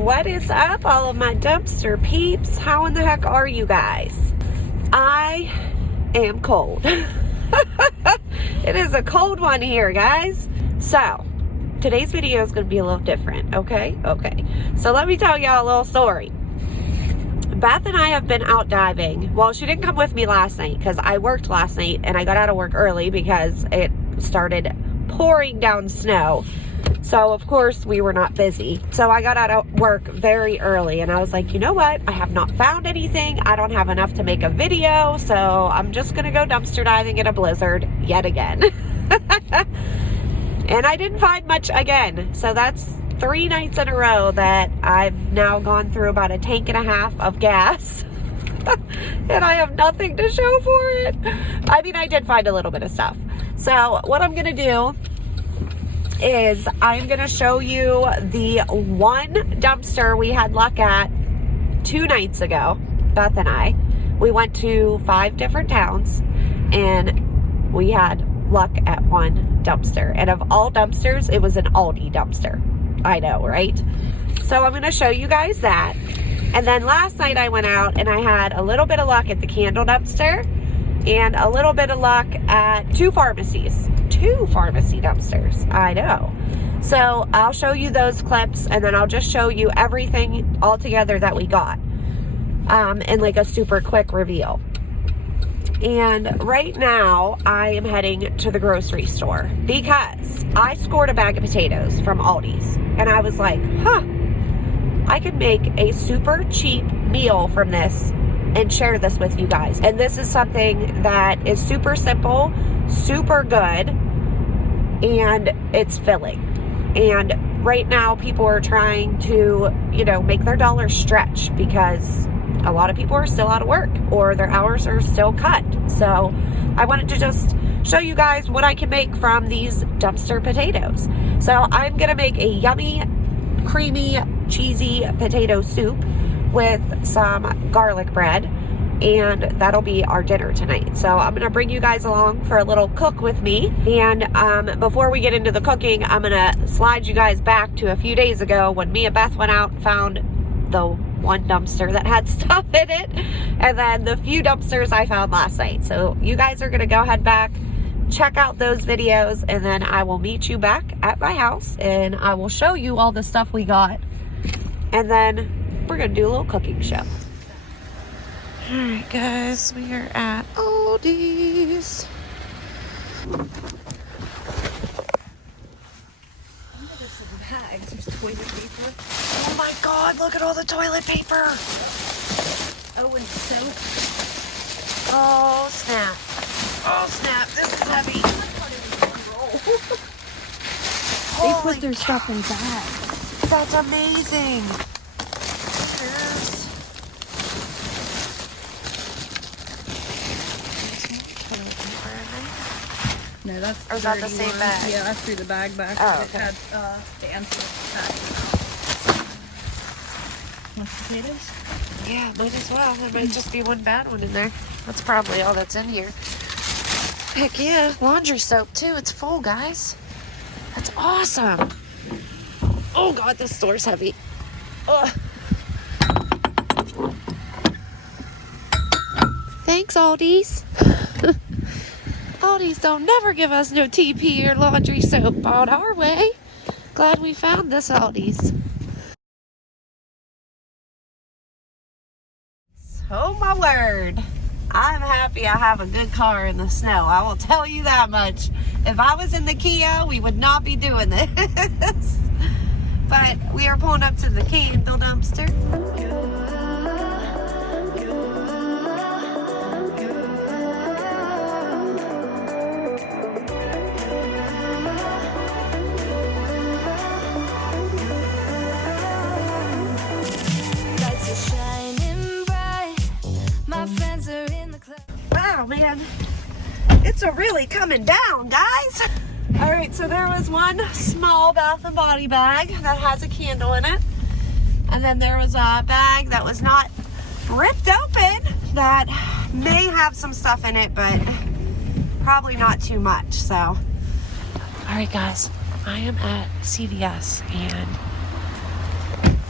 What is up, all of my dumpster peeps? How in the heck are you guys? I am cold. It is a cold one here, guys. So, today's video is going to be a little different, okay? Okay. So, let me tell y'all a little story. Beth and I have been out diving. Well, she didn't come with me last night because I worked last night and I got out of work early because it started pouring down snow. So, of course, we were not busy. So, I got out of work very early and I was like, you know what? I have not found anything. I don't have enough to make a video. So, I'm just going to go dumpster diving in a blizzard yet again. And I didn't find much again. So, that's 3 nights in a row that I've now gone through about a tank and a half of gas. And I have nothing to show for it. I mean, I did find a little bit of stuff. So, what I'm going to do is I'm going to show you the one dumpster we had luck at 2 nights ago, Beth and I. We went to 5 different towns and we had luck at one dumpster. And of all dumpsters, it was an Aldi dumpster. I know, right? So I'm going to show you guys that. And then last night I went out and I had a little bit of luck at the candle dumpster and a little bit of luck at 2 pharmacies. 2 pharmacy dumpsters. I know. So I'll show you those clips and then I'll just show you everything all together that we got in like a super quick reveal. And right now I am heading to the grocery store because I scored a bag of potatoes from Oldies and I was like, I could make a super cheap meal from this and share this with you guys. And this is something that is super simple, super good, and it's filling. And right now people are trying to, you know, make their dollars stretch because a lot of people are still out of work or their hours are still cut. So I wanted to just show you guys what I can make from these dumpster potatoes. So I'm gonna make a yummy, creamy, cheesy potato soup with some garlic bread, and that'll be our dinner tonight. So I'm gonna bring you guys along for a little cook with me. And before we get into the cooking, I'm gonna slide you guys back to a few days ago when me and Beth went out and found the one dumpster that had stuff in it, and then the few dumpsters I found last night. So you guys are gonna go head back, check out those videos, and then I will meet you back at my house and I will show you all the stuff we got, and then we're gonna do a little cooking show. Alright guys, we are at Oldies. There's some bags, there's toilet paper. Oh my god, look at all the toilet paper! Oh, and soap. Oh snap. Oh snap, this is heavy. They put their stuff in bags. That's amazing. No, that's or is that the same bag? Yeah, I threw the bag back. Oh, okay. It had the answer packed. Want potatoes? Yeah, might as well. There might just be one bad one in there. That's probably all that's in here. Heck yeah, laundry soap too. It's full, guys. That's awesome. Oh god, this store's heavy. Ugh. Thanks, Oldies. Oldies don't never give us no TP or laundry soap on our way. Glad we found this Oldies. Oh my word. I'm happy I have a good car in the snow. I will tell you that much. If I was in the Kia, we would not be doing this. But we are pulling up to the candle dumpster. Wow, man, it's a really coming down, guys. All right, so there was one small Bath and Body bag that has a candle in it, and then there was a bag that was not ripped open that may have some stuff in it, but probably not too much. So, all right, guys, I am at CVS and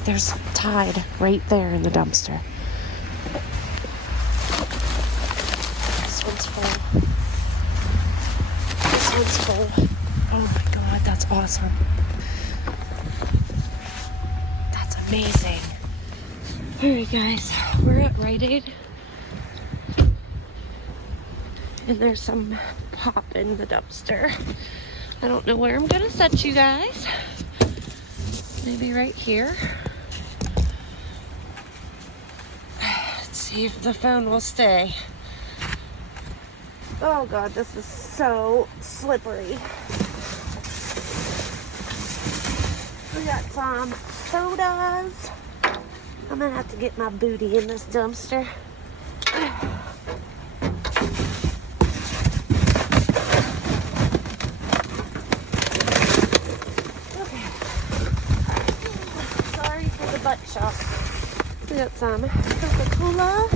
There's Tide right there in the dumpster. This one's full. This one's full. Oh my God, that's awesome. That's amazing. All right, guys, we're at Rite Aid. And there's some pop in the dumpster. I don't know where I'm gonna set you guys. Maybe right here. Let's see if the phone will stay. Oh God, this is so slippery. We got some sodas. I'm gonna have to get my booty in this dumpster. Shop. We got some Coca-Cola.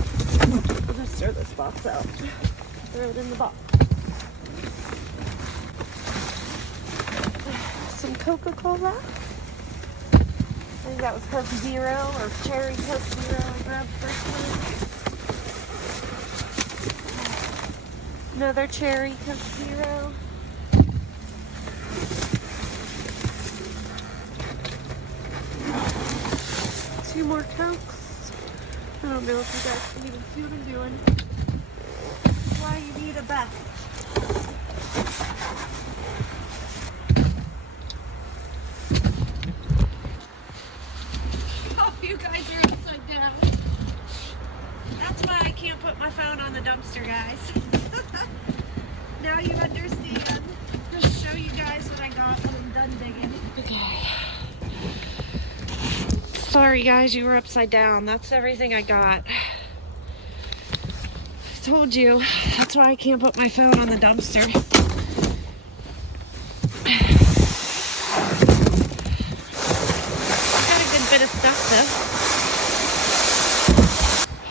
I'll just throw this box out. Throw it in the box. Some Coca-Cola. I think that was Coke Zero or Cherry Coke Zero I grabbed first one. Another Cherry Coke Zero. Two more Cokes. I don't know if you guys can even see what I'm doing. Why you need a Beth. Oh, you guys are upside down. That's why I can't put my phone on the dumpster, guys. Now you understand. Just show you guys what I got when I'm done digging. Okay. Sorry guys, you were upside down. That's everything I got. I told you. That's why I can't put my phone on the dumpster. Got a good bit of stuff though.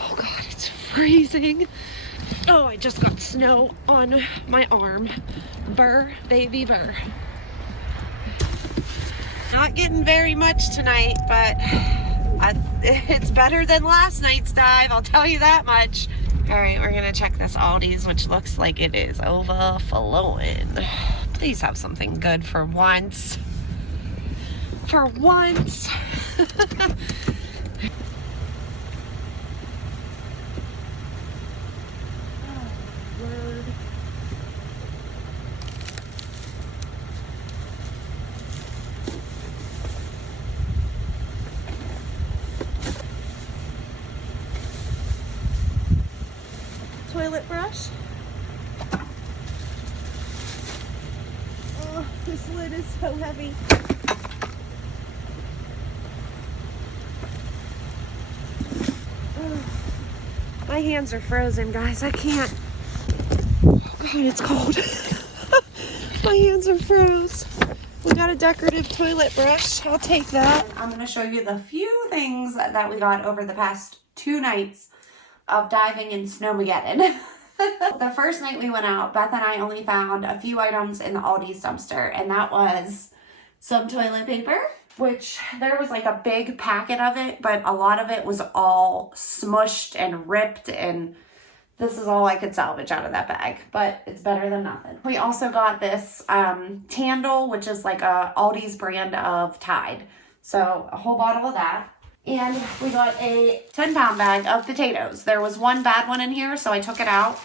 Oh God, it's freezing. Oh, I just got snow on my arm. Burr, baby burr. Not getting very much tonight, but it's better than last night's dive, I'll tell you that much. All right, we're gonna check this Oldies, which looks like it is overflowing. Please have something good for once. For once. Toilet brush. Oh, this lid is so heavy. Oh, my hands are frozen, guys. I can't. Oh God, it's cold. My hands are froze. We got a decorative toilet brush. I'll take that. I'm going to show you the few things that we got over the past 2 nights of diving in SNOWMAGADEN. The first night we went out, Beth and I only found a few items in the Oldies dumpster, and that was some toilet paper, which there was like a big packet of it, but a lot of it was all smushed and ripped, and this is all I could salvage out of that bag, but it's better than nothing. We also got this Candle, which is like a Aldi's brand of Tide. So a whole bottle of that. And we got a 10-pound bag of potatoes. There was one bad one in here, so I took it out.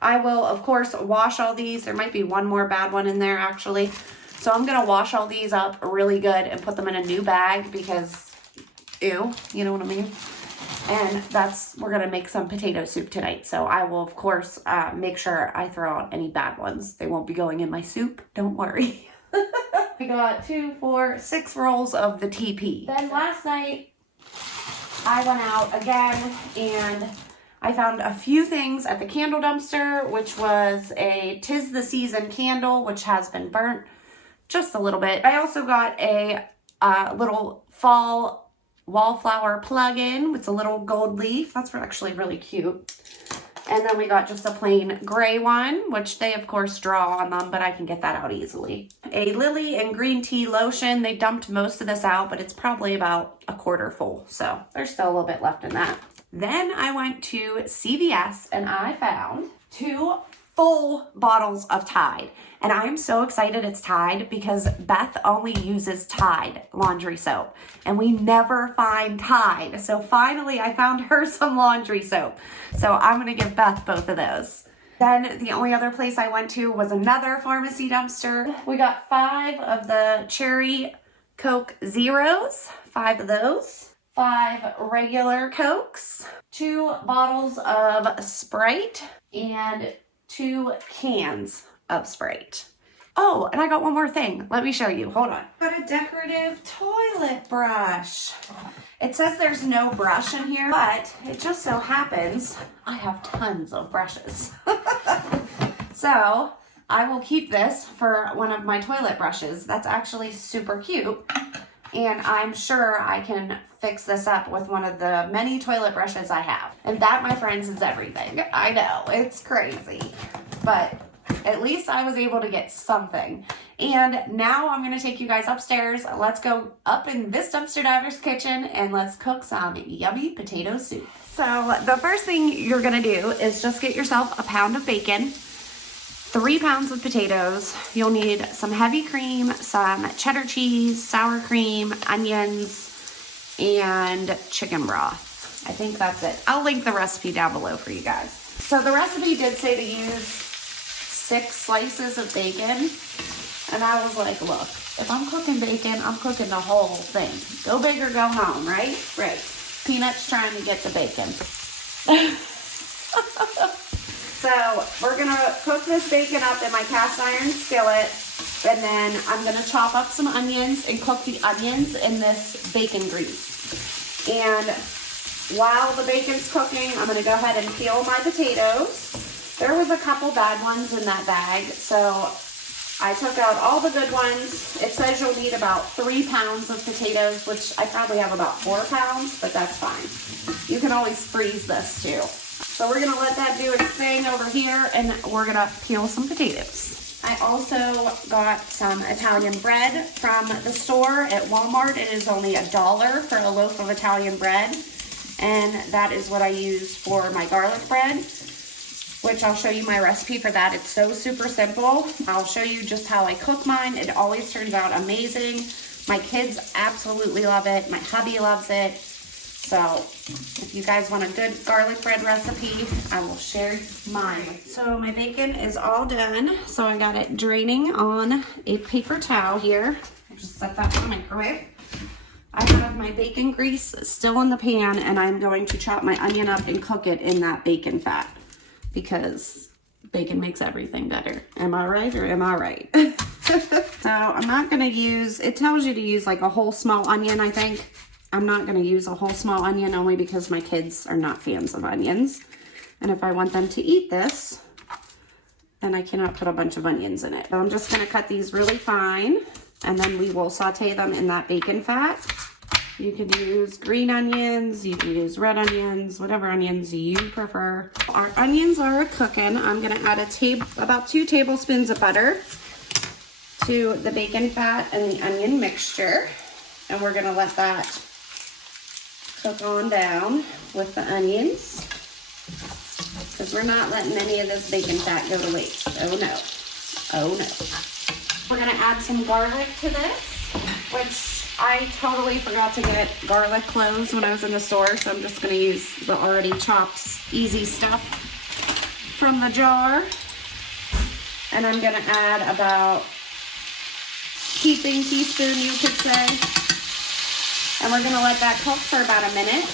I will, of course, wash all these. There might be one more bad one in there, actually. So I'm going to wash all these up really good and put them in a new bag because, ew, you know what I mean? And we're going to make some potato soup tonight. So I will, of course, make sure I throw out any bad ones. They won't be going in my soup. Don't worry. We got 2, 4, 6 rolls of the TP. Then last night, I went out again and I found a few things at the candle dumpster, which was a 'Tis the Season candle, which has been burnt just a little bit. I also got a little fall wallflower plug-in with a little gold leaf. That's actually really cute. And then we got just a plain gray one, which they of course draw on them, but I can get that out easily. A lily and green tea lotion. They dumped most of this out, but it's probably about a quarter full. So there's still a little bit left in that. Then I went to CVS and I found 2 full bottles of Tide. And I am so excited it's Tide because Beth only uses Tide laundry soap. And we never find Tide. So finally I found her some laundry soap. So I'm going to give Beth both of those. Then the only other place I went to was another pharmacy dumpster. We got 5 of the Cherry Coke Zeros. 5 of those. 5 regular Cokes. 2 bottles of Sprite. And 2 cans of Sprite. Oh, and I got one more thing. Let me show you. Hold on. Got a decorative toilet brush. It says there's no brush in here, but it just so happens I have tons of brushes. So I will keep this for one of my toilet brushes. That's actually super cute. And I'm sure I can fix this up with one of the many toilet brushes I have. And that, my friends, is everything. I know, it's crazy. But at least I was able to get something. And now I'm going to take you guys upstairs. Let's go up in this dumpster diver's kitchen and let's cook some yummy potato soup. So the first thing you're going to do is just get yourself a pound of bacon, 3 pounds of potatoes. You'll need some heavy cream, some cheddar cheese, sour cream, onions, and chicken broth. I think that's it. I'll link the recipe down below for you guys. So the recipe did say to use 6 slices of bacon. And I was like, look, if I'm cooking bacon, I'm cooking the whole thing. Go big or go home, right? Right. Peanut's trying to get the bacon. So we're gonna cook this bacon up in my cast iron skillet, and then I'm gonna chop up some onions and cook the onions in this bacon grease. And while the bacon's cooking, I'm gonna go ahead and peel my potatoes. There was a couple bad ones in that bag, so I took out all the good ones. It says you'll need about 3 pounds of potatoes, which I probably have about 4 pounds, but that's fine. You can always freeze this too. So we're gonna let that do its thing over here, and we're gonna peel some potatoes. I also got some Italian bread from the store at Walmart. It is only $1 for a loaf of Italian bread, and that is what I use for my garlic bread, which I'll show you my recipe for that. It's so super simple. I'll show you just how I cook mine. It always turns out amazing. My kids absolutely love it. My hubby loves it. So if you guys want a good garlic bread recipe, I will share mine. So my bacon is all done. So I got it draining on a paper towel here. I'll just set that in the microwave. I have my bacon grease still in the pan, and I'm going to chop my onion up and cook it in that bacon fat, because bacon makes everything better. Am I right or am I right? So I'm not gonna use, it tells you to use like a whole small onion, I think. I'm not gonna use a whole small onion only because my kids are not fans of onions. And if I want them to eat this, then I cannot put a bunch of onions in it. So I'm just gonna cut these really fine, and then we will saute them in that bacon fat. You can use green onions, you can use red onions, whatever onions you prefer. Our onions are cooking. I'm gonna add about 2 tablespoons of butter to the bacon fat and the onion mixture. And we're gonna let that cook on down with the onions, because we're not letting any of this bacon fat go to waste. Oh no, oh no. We're gonna add some garlic to this, which I totally forgot to get garlic cloves when I was in the store, so I'm just gonna use the already chopped easy stuff from the jar. And I'm gonna add about heaping teaspoon, you could say. And we're gonna let that cook for about a minute.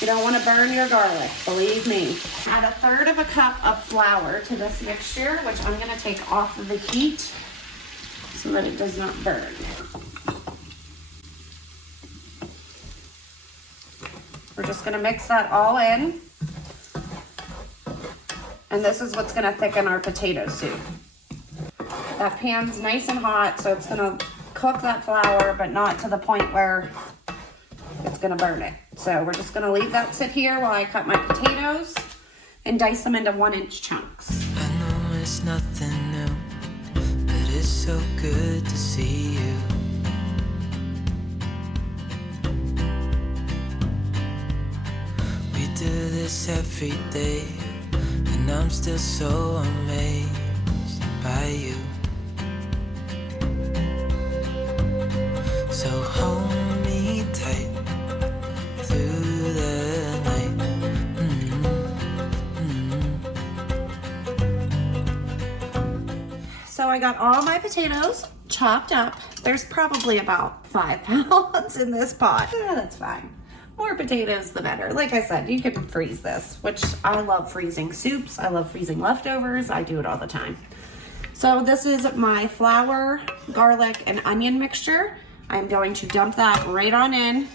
You don't wanna burn your garlic, believe me. Add 1/3 cup of flour to this mixture, which I'm gonna take off of the heat so that it does not burn. We're just gonna mix that all in. And this is what's gonna thicken our potato soup. That pan's nice and hot, so it's gonna cook that flour, but not to the point where it's gonna burn it. So we're just gonna leave that sit here while I cut my potatoes and dice them into 1-inch chunks. I know it's nothing new, but it's so good to see you. We do this every day, and I'm still so amazed by you. So hold me tight through the night. So I got all my potatoes chopped up. There's probably about 5 pounds in this pot. Yeah, that's fine. More potatoes, the better. Like I said, you can freeze this, which I love freezing soups. I love freezing leftovers. I do it all the time. So this is my flour, garlic, and onion mixture. I'm going to dump that right on in.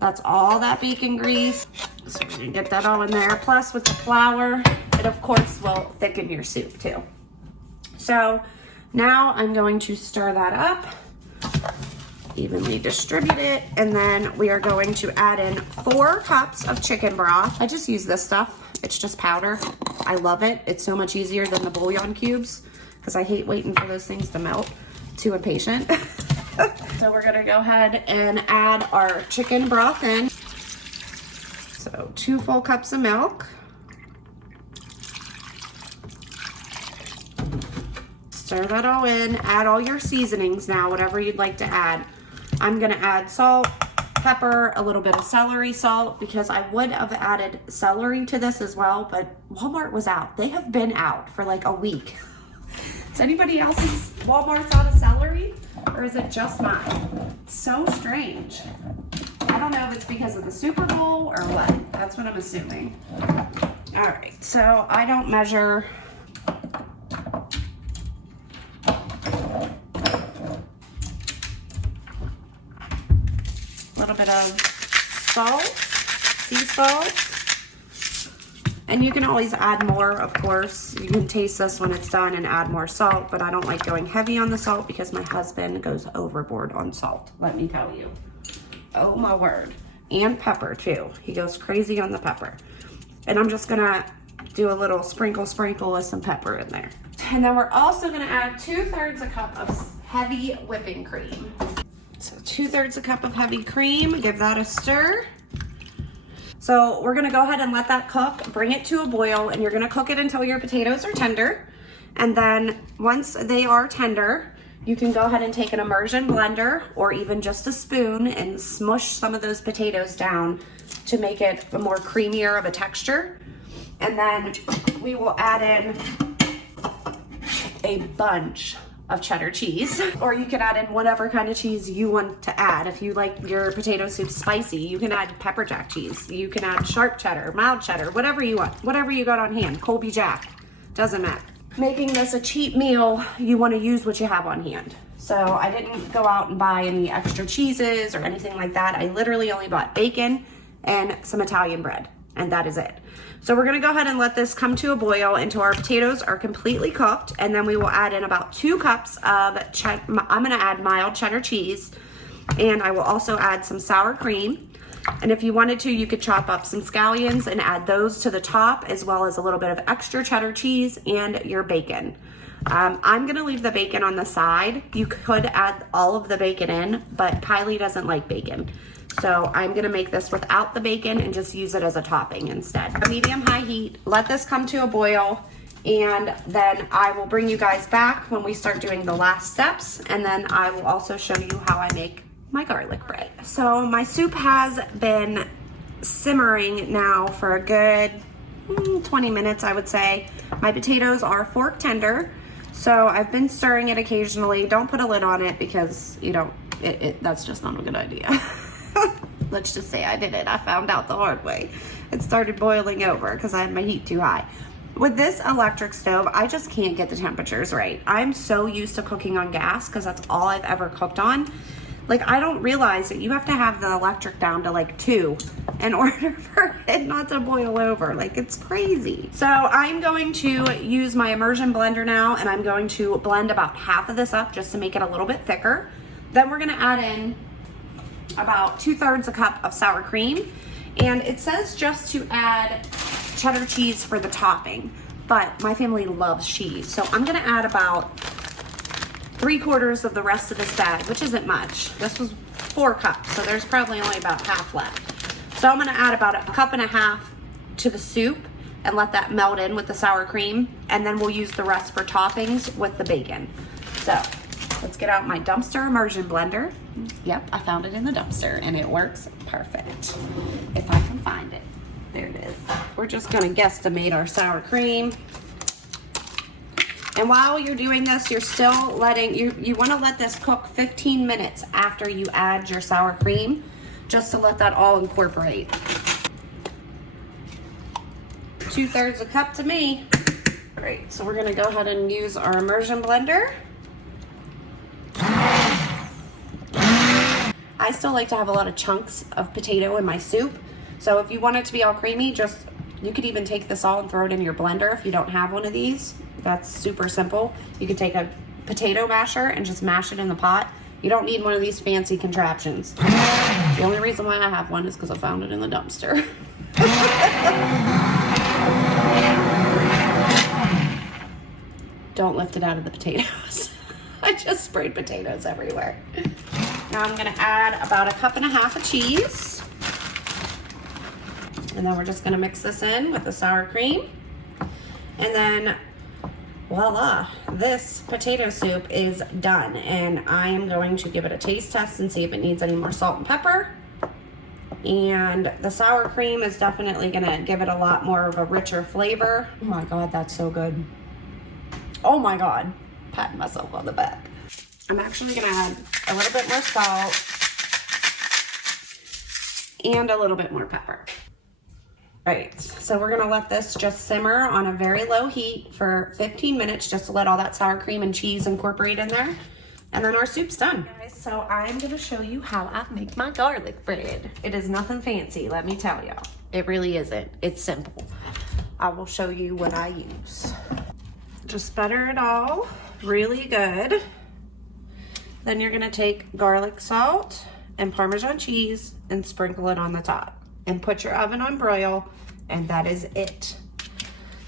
That's all that bacon grease. So we're gonna get that all in there. Plus with the flour, it of course will thicken your soup too. So now I'm going to stir that up, evenly distribute it, and then we are going to add in 4 cups of chicken broth. I just use this stuff. It's just powder. I love it. It's so much easier than the bouillon cubes because I hate waiting for those things to melt. Too impatient. So we're gonna go ahead and add our chicken broth in. So 2 full cups of milk. Stir that all in, add all your seasonings now, whatever you'd like to add. I'm gonna add salt, pepper, a little bit of celery salt, because I would have added celery to this as well, but Walmart was out. They have been out for like a week. Is anybody else's Walmart's out of celery? Or is it just mine? So strange. I don't know if it's because of the Super Bowl or what. That's what I'm assuming. All right, so I don't measure. A little bit of salt, sea salt. And you can always add more, of course. You can taste this when it's done and add more salt, but I don't like going heavy on the salt because my husband goes overboard on salt, let me tell you. Oh my word. And pepper too. He goes crazy on the pepper. And I'm just gonna do a little sprinkle with some pepper in there. And then we're also gonna add 2/3 a cup of heavy whipping cream. So 2/3 a cup of heavy cream, give that a stir. So we're gonna go ahead and let that cook, bring it to a boil, and you're gonna cook it until your potatoes are tender. And then once they are tender, you can go ahead and take an immersion blender or even just a spoon and smush some of those potatoes down to make it a more creamier of a texture. And then we will add in a bunch of cheddar cheese, or you can add in whatever kind of cheese you want to add. If you like your potato soup spicy, you can add pepper jack cheese. You can add sharp cheddar, mild cheddar, whatever you want, whatever you got on hand. Colby Jack, doesn't matter. Making this a cheap meal, you want to use what you have on hand. So I didn't go out and buy any extra cheeses or anything like that. I literally only bought bacon and some Italian bread, and that is it. So we're gonna go ahead and let this come to a boil until our potatoes are completely cooked, and then we will add in about 2 cups of, I'm gonna add mild cheddar cheese, and I will also add some sour cream. And if you wanted to, you could chop up some scallions and add those to the top, as well as a little bit of extra cheddar cheese and your bacon. I'm gonna leave the bacon on the side. You could add all of the bacon in, but Kylie doesn't like bacon. So I'm gonna make this without the bacon and just use it as a topping instead. Medium-high heat, let this come to a boil, and then I will bring you guys back when we start doing the last steps, and then I will also show you how I make my garlic bread. So my soup has been simmering now for a good 20 minutes, I would say. My potatoes are fork tender, so I've been stirring it occasionally. Don't put a lid on it because, you know, that's just not a good idea. Let's just say I did it. I found out the hard way. It started boiling over because I had my heat too high. With this electric stove, I just can't get the temperatures right. I'm so used to cooking on gas because that's all I've ever cooked on. Like, I don't realize that you have to have the electric down to like 2 in order for it not to boil over. Like, it's crazy. So I'm going to use my immersion blender now, and I'm going to blend about half of this up just to make it a little bit thicker. Then we're gonna add in about 2/3 a cup of sour cream. And it says just to add cheddar cheese for the topping, but my family loves cheese. So I'm gonna add about 3/4 of the rest of this bag, which isn't much. This was 4 cups, so there's probably only about half left. So I'm gonna add about 1.5 cups to the soup and let that melt in with the sour cream, and then we'll use the rest for toppings with the bacon. So let's get out my dumpster immersion blender. Yep, I found it in the dumpster and it works perfect. If I can find it. There it is. We're just gonna guesstimate our sour cream. And while you're doing this, you're still letting, you wanna let this cook 15 minutes after you add your sour cream, just to let that all incorporate. 2/3 a cup to me. All right, so we're gonna go ahead and use our immersion blender. I still like to have a lot of chunks of potato in my soup. So if you want it to be all creamy, you could even take this all and throw it in your blender if you don't have one of these. That's super simple. You could take a potato masher and just mash it in the pot. You don't need one of these fancy contraptions. The only reason why I have one is because I found it in the dumpster. Don't lift it out of the potatoes. I just sprayed potatoes everywhere. Now I'm gonna add about 1.5 cups of cheese. And then we're just gonna mix this in with the sour cream. And then voila, this potato soup is done. And I am going to give it a taste test and see if it needs any more salt and pepper. And the sour cream is definitely gonna give it a lot more of a richer flavor. Oh my God, that's so good. Oh my God, patting myself on the back. I'm actually gonna add a little bit more salt and a little bit more pepper. Right, so we're gonna let this just simmer on a very low heat for 15 minutes just to let all that sour cream and cheese incorporate in there. And then our soup's done. Guys, so I'm gonna show you how I make my garlic bread. It is nothing fancy, let me tell y'all. It really isn't, it's simple. I will show you what I use. Just butter it all really good. Then you're gonna take garlic salt and Parmesan cheese and sprinkle it on the top. And put your oven on broil, and that is it.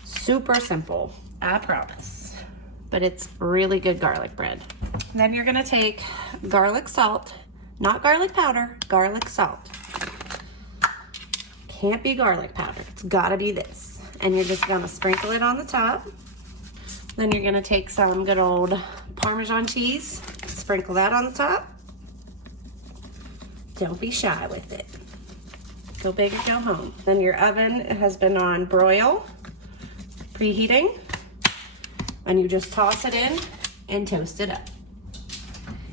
Super simple, I promise. But it's really good garlic bread. Then you're gonna take garlic salt, not garlic powder, garlic salt. Can't be garlic powder, it's gotta be this. And you're just gonna sprinkle it on the top. Then you're gonna take some good old Parmesan cheese, sprinkle that on the top. Don't be shy with it. Go big or go home. Then your oven has been on broil, preheating, and you just toss it in and toast it up.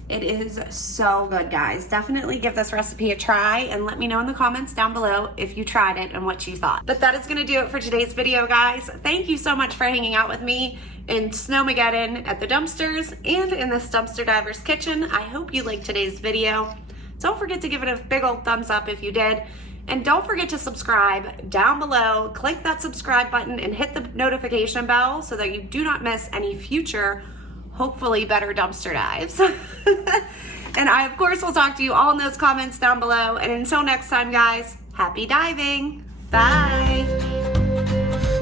It is so good, guys. Definitely give this recipe a try and let me know in the comments down below if you tried it and what you thought. But that is gonna do it for today's video, guys. Thank you so much for hanging out with me in Snowmageddon at the dumpsters and in this dumpster diver's kitchen. I hope you liked today's video. Don't forget to give it a big old thumbs up if you did. And don't forget to subscribe down below. Click that subscribe button and hit the notification bell so that you do not miss any future, hopefully better dumpster dives. And I, of course, will talk to you all in those comments down below. And until next time, guys, happy diving. Bye.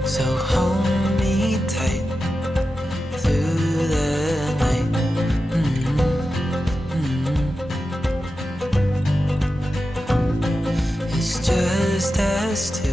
So hold me tight through the night. It's just us two.